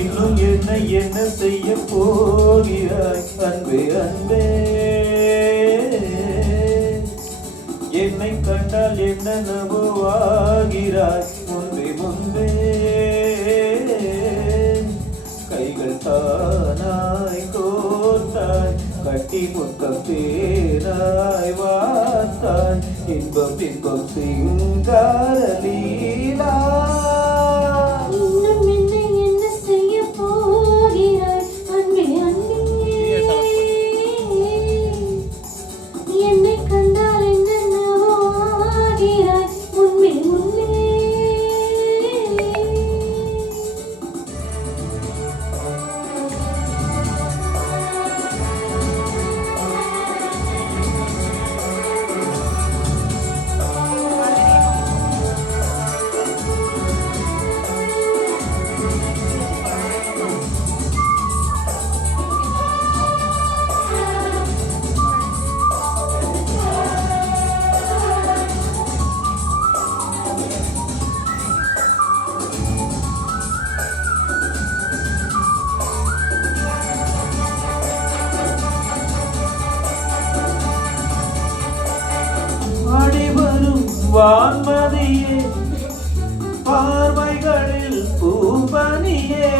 இன்னும் என்ன செய்ய போகிறாய் அன்பே அன்பே, என்னை கண்டால் என்னென்னவோ ஆகிறாய் முன்பே முன்பே, கைகள் தானாய் கோர்த்தாய் கட்டி முத்தம் தேனாய் வார்த்தாய் இன்பம் இன்பம் சிங்கார லீலா. வான்மதியே பார்வைகளில் பூபனியே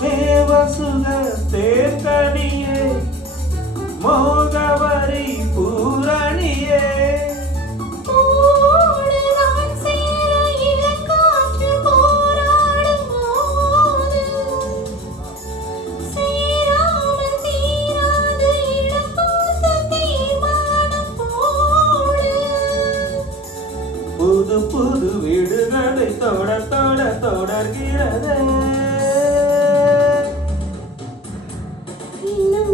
தேவசுக தேர்கனியே மோகவரி பூரணியே, புது புது வீடுகளை தொட தொட தொடர்கிறது. இன்னும்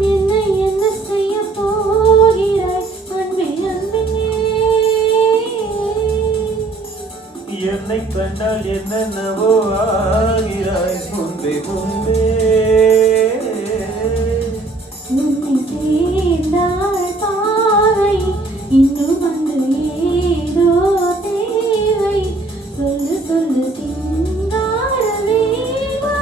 என்ன செய்ய போகிறாய் அன்பே அன்பே, என்னை கண்டால் என்னென்னவோ ஆகிறாய் முன்பே முன்பே, உன்னை சேர்ந்தாள் பாவை இன்னும் வந்து ஏதோ தேவை, சொல்லு சொல்லு சிங்கார வேவா.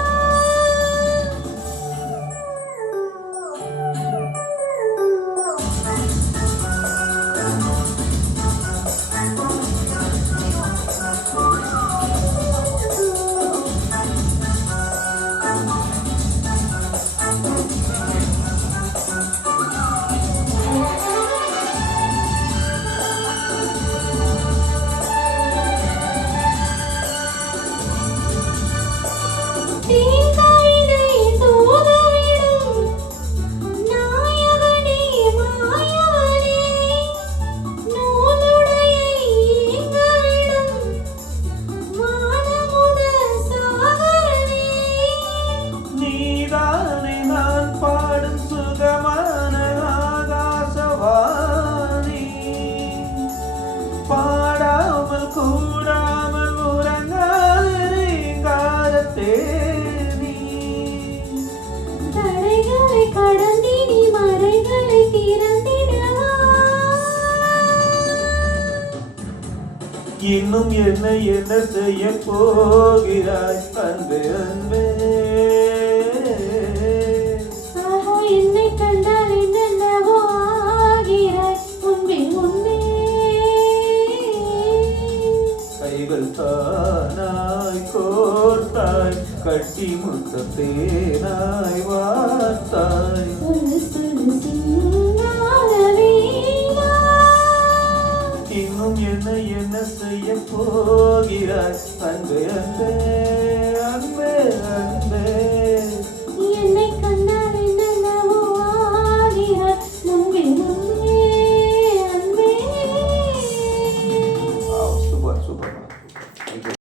பாடாமல் கூடாமல் உறங்காதே காரத்தேனி, தடைகளை கடந்தினி மறைகளை திறந்திடவா. இன்னும் என்ன செய்ய போகிறாய் அன்பே அன்பே, என்னை கண்டால் என்னென்னவோ ஆகிறாய் முன்பே முன்பே, கைகள் தானாய் கோர்த்தாய் கட்டி முத்தம் தேனாய் வார்த்தாய், சொல்லு சொல்லு சிங்கார வேவா. இன்னும் என்ன செய்ய போகிறாய் அன்பே அன்பே.